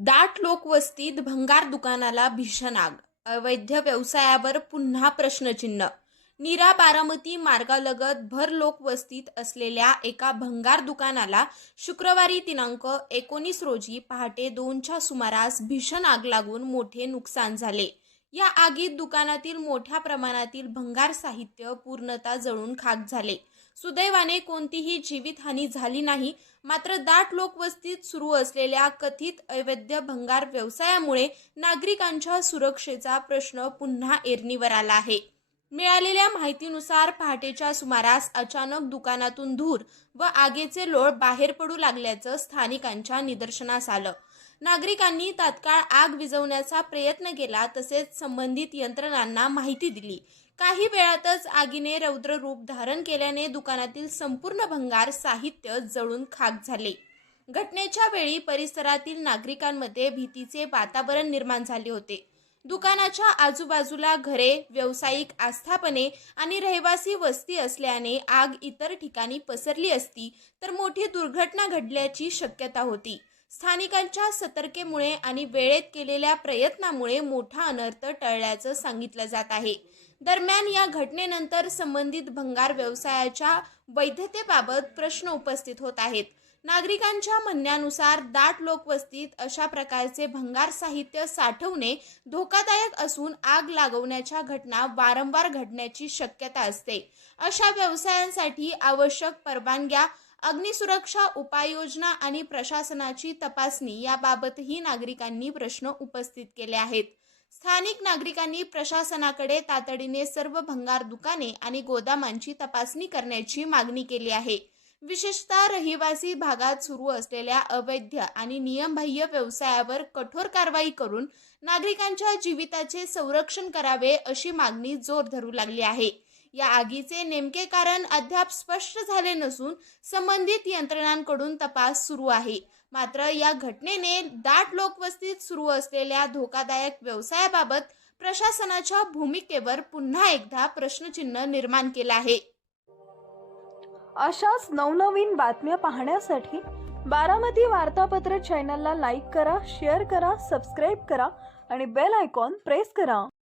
दाट लोकवस्तीत भंगार दुकानाला भीषण आग. अवैध व्यवसायावर पुन्हा प्रश्नचिन्ह. नीरा बारामती मार्गालगत भर लोकवस्तीत असलेल्या एका भंगार दुकानाला शुक्रवारी दिनांक 19 रोजी पहाटे 2च्या सुमारास भीषण आग लागून मोठे नुकसान झाले. या आगीत दुकानातील मोठ्या प्रमाणातील भंगार साहित्य पूर्णतः जळून खाक झाले. सुदैवाने कोणतीही जीवितहानी झाली नाही. मात्र दाट लोकवस्तीत सुरू असलेल्या कथित अवैध भंगार व्यवसायामुळे नागरिकांच्या सुरक्षेचा प्रश्न पुन्हा ऐरणीवर आला आहे. मिळालेल्या माहितीनुसार पहाटेच्या सुमारास अचानक दुकानातून धूर व आगीचे लोळ बाहेर पडू लागल्याचं स्थानिकांच्या निदर्शनास आलं. नागरिकांनी तात्काळ आग विझवण्याचा प्रयत्न केला, तसेच संबंधित यंत्रणांना माहिती दिली. काही वेळातच आगीने रौद्र रूप धारण केल्याने दुकानातील संपूर्ण भंगार साहित्य जळून खाक झाले. घटनेच्या वेळी परिसरातील नागरिकांमध्ये भीतीचे वातावरण निर्माण झाले होते. दुकानाच्या आजूबाजूला घरे, व्यावसायिक आस्थापने आणि रहिवासी वस्ती असल्याने आग इतर ठिकाणी पसरली असती तर मोठी दुर्घटना घडल्याची शक्यता होती. स्थानिकांच्या सतर्कतेमुळे आणि वेळेत केलेल्या प्रयत्नामुळे मोठा अनर्थ टळल्याचं सांगितलं जात आहे. दरम्यान या घटनेनंतर संबंधित भंगार व्यवसायाच्या वैधतेबाबत प्रश्न उपस्थित होत आहेत. नागरिकांच्या म्हणण्यानुसार दाट लोकवस्तीत अशा प्रकारचे भंगार साहित्य साठवणे धोकादायक असून आग लागवण्याच्या घटना वारंवार घडण्याची शक्यता असते. अशा व्यवसायांसाठी आवश्यक परवानग्या, अग्निसुरक्षा उपाययोजना आणि प्रशासनाची तपासणी याबाबतही नागरिकांनी प्रश्न उपस्थित केले आहेत. स्थानिक नागरिकांनी प्रशासनाकडे तातडीने सर्व भंगार दुकाने आणि गोदामांची तपासणी करण्याची मागणी केली आहे. विशेषतः रहिवासी भागात सुरू असलेल्या अवैध आणि नियमबाह्य व्यवसायावर कठोर कारवाई करून नागरिकांच्या जीविताचे संरक्षण करावे अशी मागणी जोर धरू लागली आहे. या आगीचे नेमके कारण अद्याप स्पष्ट झाले नसून संबंधित यंत्रणांकडून तपास सुरू आहे. मात्र या घटनेने दाट लोकवस्तीत सुरू असलेल्या धोकादायक व्यवसायाबाबत प्रशासनाच्या भूमिकेवर पुन्हा एकदा प्रश्नचिन्ह निर्माण केलं आहे. अशाच नवनवीन बातम्या पाहण्यासाठी बारामती वार्तापत्र चॅनलला लाईक करा, शेअर करा, सबस्क्राईब करा आणि बेल आयकॉन प्रेस करा.